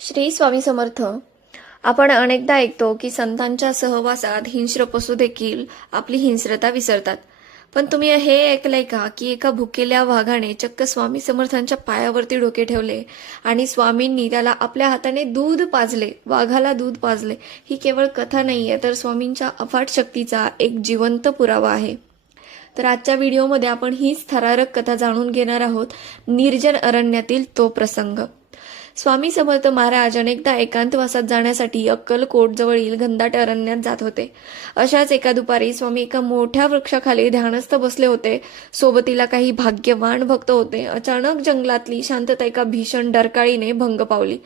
श्री स्वामी समर्थ. आपण अनेकदा ऐकतो की संतांच्या सहवासात हिंस्र पशु देखील आपली हिंस्रता विसरतात. पण तुम्ही हे ऐकलंय का की एका भुकेल्या वाघाने चक्क स्वामी समर्थांच्या पायावरती डोके ठेवले आणि स्वामींनी त्याला आपल्या हाताने दूध पाजले, वाघाला दूध पाजले. ही केवळ कथा नाहीये, तर स्वामींच्या अफाट शक्तीचा एक जिवंत पुरावा आहे. तर आजच्या व्हिडिओमध्ये आपण हीच थरारक कथा जाणून घेणार आहोत. निर्जन अरण्यातील तो प्रसंग. स्वामी समर्थ महाराज अनेकदा एकांतवासात जाण्यासाठी अक्कलकोट जवळील घनदाट अरण्यात जात होते. अशाच एका दुपारी स्वामी एका मोठ्या वृक्षाखाली ध्यानस्थ बसले होते. सोबतीला काही भाग्यवान भक्त होते. अचानक जंगलातली शांतता एका भीषण डरकाळीने भंग पावली.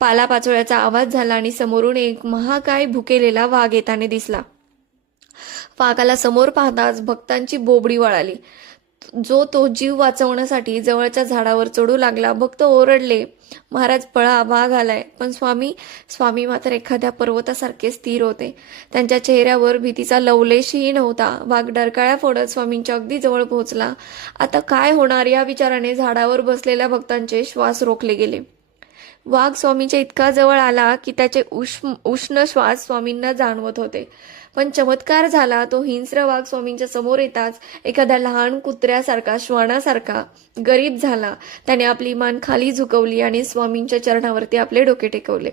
पालापाचोळ्याचा आवाज झाला आणि समोरून एक महाकाय भुकेलेला वाघ येताना दिसला. वाघाला समोर पाहताच भक्तांची बोबडी वळाली. तो जीव वाचवण्यासाठी जवळच्या झाडावर चढू लागला. भक्त ओरडले, महाराज पळा, वाघ आलाय. पण स्वामी मात्र एखाद्या पर्वतासारखे स्थिर होते. त्यांच्या चेहऱ्यावर भीतीचा लवलेशही नव्हता. वाघ डरकाळ्या फोडत स्वामींच्या अगदी जवळ पोहोचला. आता काय होणार या विचाराने झाडावर बसलेल्या भक्तांचे श्वास रोखले गेले. वाघ स्वामींच्या इतका जवळ आला की त्याचे उष्ण श्वास स्वामींना जाणवत होते. पण चमत्कार झाला. तो हिंस्र वाघ स्वामींच्या समोर येताच एखाद्या लहान कुत्र्यासारखा, श्वानासारखा गरीब झाला. त्याने आपली मान खाली झुकवली आणि स्वामींच्या चरणावरती आपले डोके टेकवले.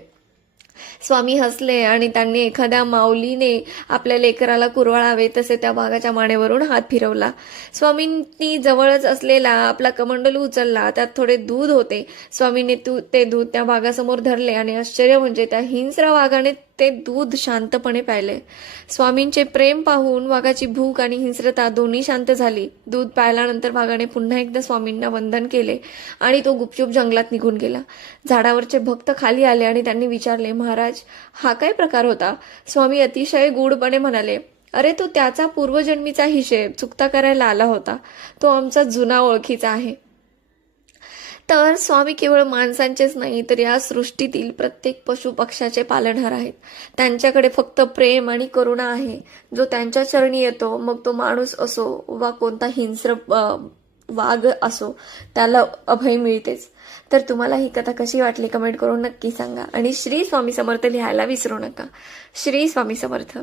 स्वामी हसले आणि त्यांनी एखाद्या माऊलीने आपल्या लेकराला कुरवाळावे तसे त्या वाघाच्या मानेवरून हात फिरवला. स्वामींनी जवळच असलेला आपला कमंडलू उचलला. त्यात थोडे दूध होते. स्वामींनी ते दूध त्या वाघासमोर धरले आणि आश्चर्य म्हणजे त्या हिंस्र वाघाने ते दूध शांतपणे प्यायले. स्वामींचे प्रेम पाहून वाघाची भूक आणि हिंस्रता दोन्ही शांत झाली. दूध प्यायल्यानंतर वाघाने पुन्हा एकदा स्वामींना वंदन केले आणि तो गुपचूप जंगलात निघून गेला. झाडावरचे भक्त खाली आले आणि त्यांनी विचारले, महाराज हा काय प्रकार होता? स्वामी अतिशय गूढपणे म्हणाले, अरे तो त्याचा पूर्वजन्मीचा हिशेब चुकता करायला आला होता. तो आमचा जुना ओळखीचा आहे. तर स्वामी केवळ माणसांचेच नाही, तर या सृष्टीतील प्रत्येक पशु पक्षाचे पालनहार आहेत. त्यांच्याकडे फक्त प्रेम आणि करुणा आहे. जो त्यांच्या चरणी येतो, मग तो माणूस असो वा कोणता हिंस्र वाघ असो, त्याला अभय मिळतेच. तर तुम्हाला ही कथा कशी वाटली कमेंट करून नक्की सांगा आणि श्री स्वामी समर्थ लिहायला विसरू नका. श्री स्वामी समर्थ.